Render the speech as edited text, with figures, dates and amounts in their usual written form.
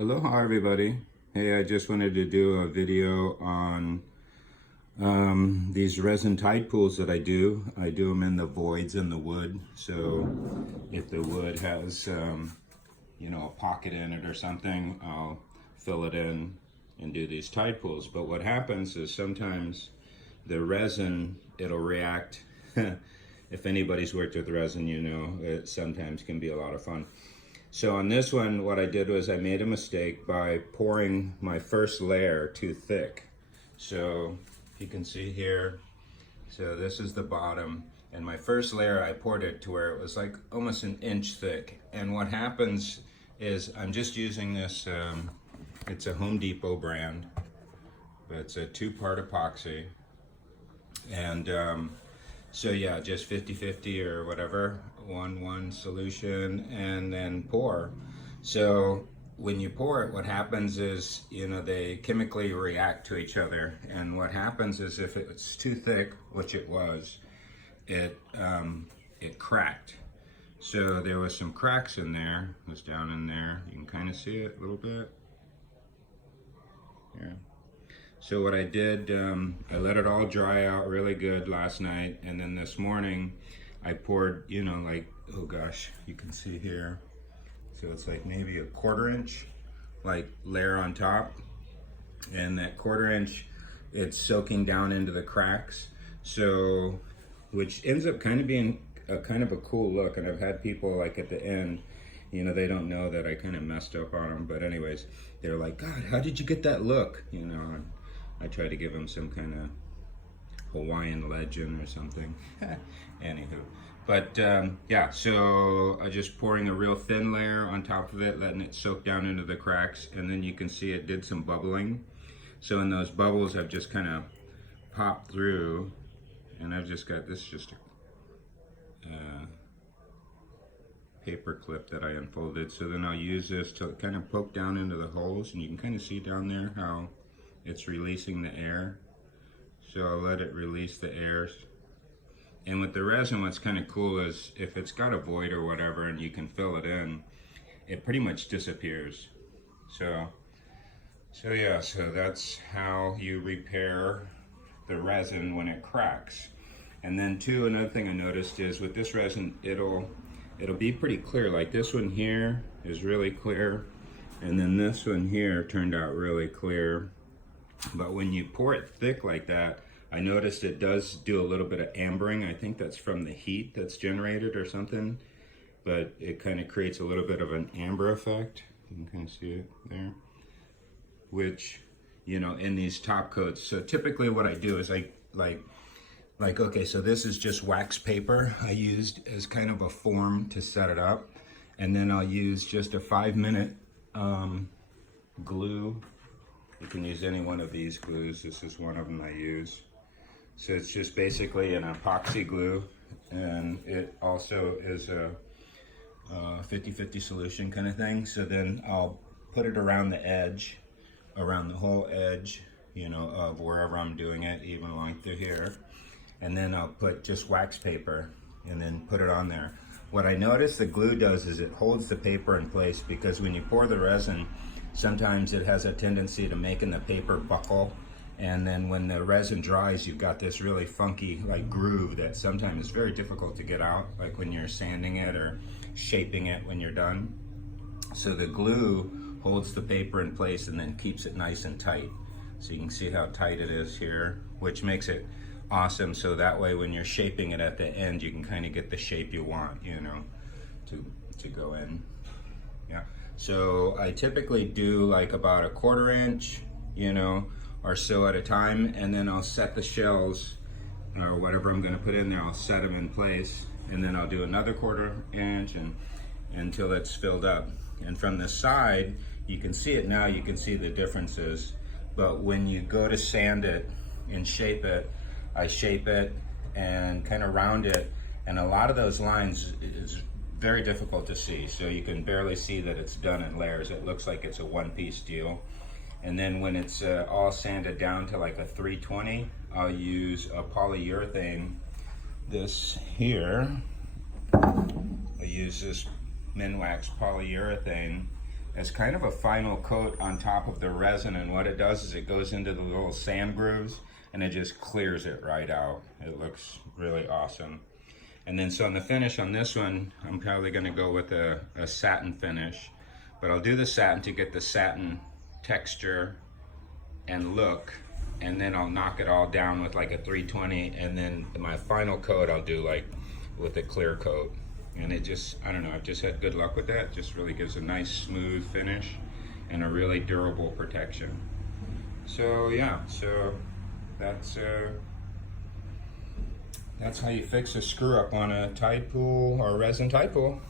Aloha everybody. Hey, I just wanted to do a video on these resin tide pools that I do. I do them in the voids in the wood. So if the wood has, a pocket in it or something, I'll fill it in and do these tide pools. But what happens is sometimes the resin, it'll react. If anybody's worked with resin, you know, it sometimes can be a lot of fun. So on this one, what I did was I made a mistake by pouring my first layer too thick. So you can see here, so this is the bottom, and my first layer I poured it to where it was like almost an inch thick. And what happens is I'm just using this, it's a Home Depot brand, but it's a 2-part epoxy. And so yeah, just 50-50 or whatever, 1-1 solution, and then pour. So when you pour it, what happens is, you know, they chemically react to each other. And what happens is if it's too thick, which it was, it cracked. So there was some cracks in there, it was down in there. You can kind of see it a little bit. Yeah. So what I did, I let it all dry out really good last night, and then this morning I poured, you know, like, oh gosh, you can see here. So it's like maybe a 1/4 inch, like, layer on top, and that 1/4 inch, it's soaking down into the cracks. So, which ends up kind of being a cool look. And I've had people like at the end, you know, they don't know that I kind of messed up on them, but anyways, they're like, God, how did you get that look? You know, and I try to give them some kind of Hawaiian legend or something. Anywho, but yeah, so I just pouring a real thin layer on top of it, letting it soak down into the cracks, and then you can see it did some bubbling. So in those bubbles, I've just kind of popped through, and I've just got this just a paper clip that I unfolded. So then I'll use this to kind of poke down into the holes, and you can kind of see down there how it's releasing the air. So I'll let it release the air. And with the resin, what's kind of cool is if it's got a void or whatever and you can fill it in, it pretty much disappears. So yeah, so that's how you repair the resin when it cracks. And then too, another thing I noticed is with this resin, it'll be pretty clear. Like this one here is really clear, and then this one here turned out really clear. But when you pour it thick like that, I noticed it does do a little bit of ambering. I think that's from the heat that's generated or something, but it kind of creates a little bit of an amber effect. You can kind of see it there, which, you know, in these top coats. So typically what I do is okay, so this is just wax paper I used as kind of a form to set it up. And then I'll use just a 5-minute glue. You can use any one of these glues. This is one of them I use. So it's just basically an epoxy glue, and it also is a 50-50 solution kind of thing. So then I'll put it around the edge, around the whole edge, you know, of wherever I'm doing it, even along through here. And then I'll put just wax paper and then put it on there. What I noticed the glue does is it holds the paper in place, because when you pour the resin, sometimes it has a tendency to making the paper buckle, and then when the resin dries, you've got this really funky like groove that sometimes is very difficult to get out, like when you're sanding it or shaping it when you're done. So the glue holds the paper in place and then keeps it nice and tight. So you can see how tight it is here, which makes it awesome. So that way when you're shaping it at the end, you can kind of get the shape you want, you know, to go in. Yeah. So I typically do like about a 1/4 inch, you know, or so at a time, and then I'll set the shells or whatever I'm going to put in there. I'll set them in place, and then I'll do another 1/4 inch and until it's filled up. And from the side, you can see it now. You can see the differences. But when you go to sand it and shape it, I shape it and kind of round it, and a lot of those lines is very difficult to see, so you can barely see that it's done in layers. It looks like it's a one-piece deal. And then when it's all sanded down to like a 320, I'll use a polyurethane. This here, I use this Minwax polyurethane, as kind of a final coat on top of the resin, and what it does is it goes into the little sand grooves and it just clears it right out. It looks really awesome. And then so on the finish on this one, I'm probably gonna go with a satin finish, but I'll do the satin to get the satin texture and look, and then I'll knock it all down with like a 320, and then my final coat I'll do like with a clear coat. And it just, I don't know, I've just had good luck with that. It just really gives a nice smooth finish and a really durable protection. So yeah, so that's how you fix a screw up on a tide pool or a resin tide pool.